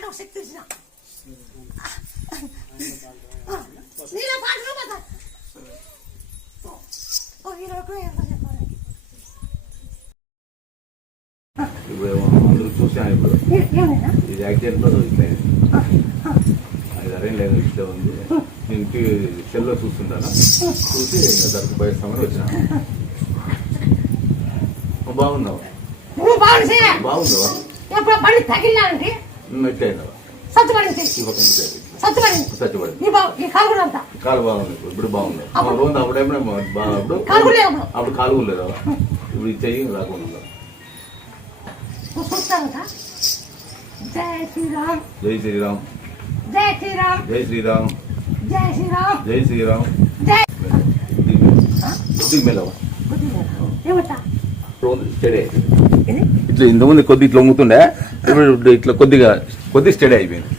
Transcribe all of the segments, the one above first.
పాట ఒక శక్తి ఇచ్చిన నీళ్ళ పాటలు కదా ఇప్పుడు అందరూ చూసాను. ఇప్పుడు ఇది యాక్సిడెంట్లో ఇట్లా అది అరేం లేదు, ఇట్లా ఉంది. ఇంటి సెల్లో చూస్తుంటాను, చూసి దర్శనం పోయిస్తామని వచ్చిన. బాగున్నావా? బాగుందావా? తగిలినానండి ఎట్లయినావా? కాలు బాగుంది, ఇప్పుడు బాగుంది. రోజు అప్పుడేమో అప్పుడు కాలు లేదా? ఇప్పుడు ఇచ్చేయి రాకుండా. జై శ్రీరామ్ జై శ్రీరామ్ జై శ్రీరామ్ జై శ్రీరామ్ జై శ్రీరామ్ జై శ్రీరామ్. ఇట్లా ఇంతకుముందు కొద్ది ఇట్లా వంగుతుండే, ఇప్పుడు ఇట్లా కొద్ది స్టడీ అయిపోయింది.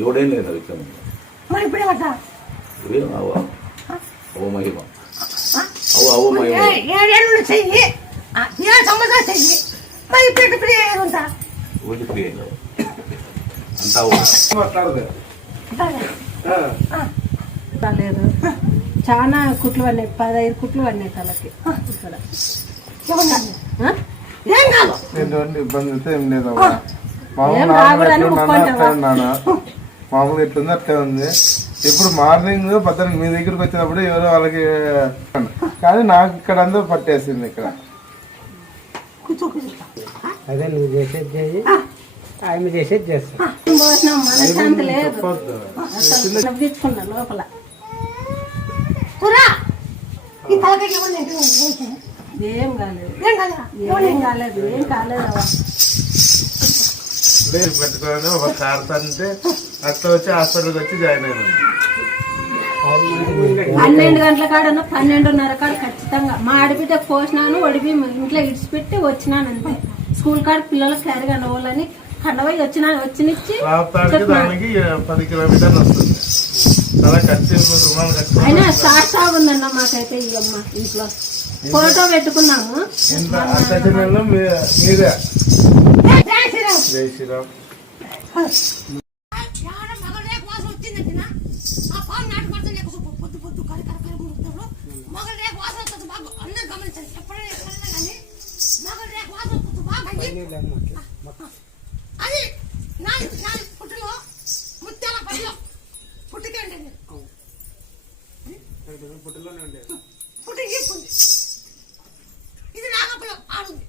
ఎవడేం లేదు ఇట్లా అవో మహిమ అవో మహిమ చెయ్యి లేదు. చాలా కుట్లు పడినాయి, 15 కుట్లు పడినాయి తలకి. ఇక్కడ ఇబ్బంది అయితే ఏం లేదు. మామూలుగా ఎట్లుంది అట్లే ఉంది. ఇప్పుడు మార్నింగ్ పద్దెనిమిది మీ దగ్గరికి వచ్చినప్పుడు ఎవరో వాళ్ళకి, కానీ నాకు ఇక్కడ అందరూ పట్టేసింది. ఇక్కడ అదే నువ్వు చేసేది చేయి, ఆమె చేసేది చేస్తా. మనశ్శాంతి లేదు, నవ్వించుకున్నా లోపల. ఏం కాలేదు, ఏం కాలేదు, ఏం కాలేదు. పెట్టుకోని ఒక కారుతంటే అట్లా వచ్చి హాస్పిటల్కి వచ్చి జాయిన్ అయినాను. 12 గంటల కాడన్నా 12:30 కాడ ఖచ్చితంగా మా ఆడబిడ్డ పోసినాను, ఒడిపి ఇంట్లో ఇడిచిపెట్టి వచ్చినాను అంతే. స్కూల్ కాడ పిల్లలకు క్యారీ కండవాలని కండవై వచ్చినిచ్చి దానికి 10 కిలోమీటర్లు వస్తుంది. చాలా ఖర్చు, అయినా స్టార్ట్ ఉందన్న మాకైతే. ఈ అమ్మ ఇంట్లో ఫోటో పెట్టుకున్నాము. మీరే జై శ్రీరామ్. పొద్దు పొద్దు మొగలు రేఖ వాసన వస్తుంది బాగా. అందరూ గమనించండి, ఎప్పుడైనా ఎక్కడైనా కానీ మొగలు రేఖ వాసన వస్తుంది బాగా. అది నాలుగు పుట్టులో ముత్యాల పడిలో పుట్టుకే ఉంటుంది. పుట్టికి ఇది నాగపల్లం ఆడుంది.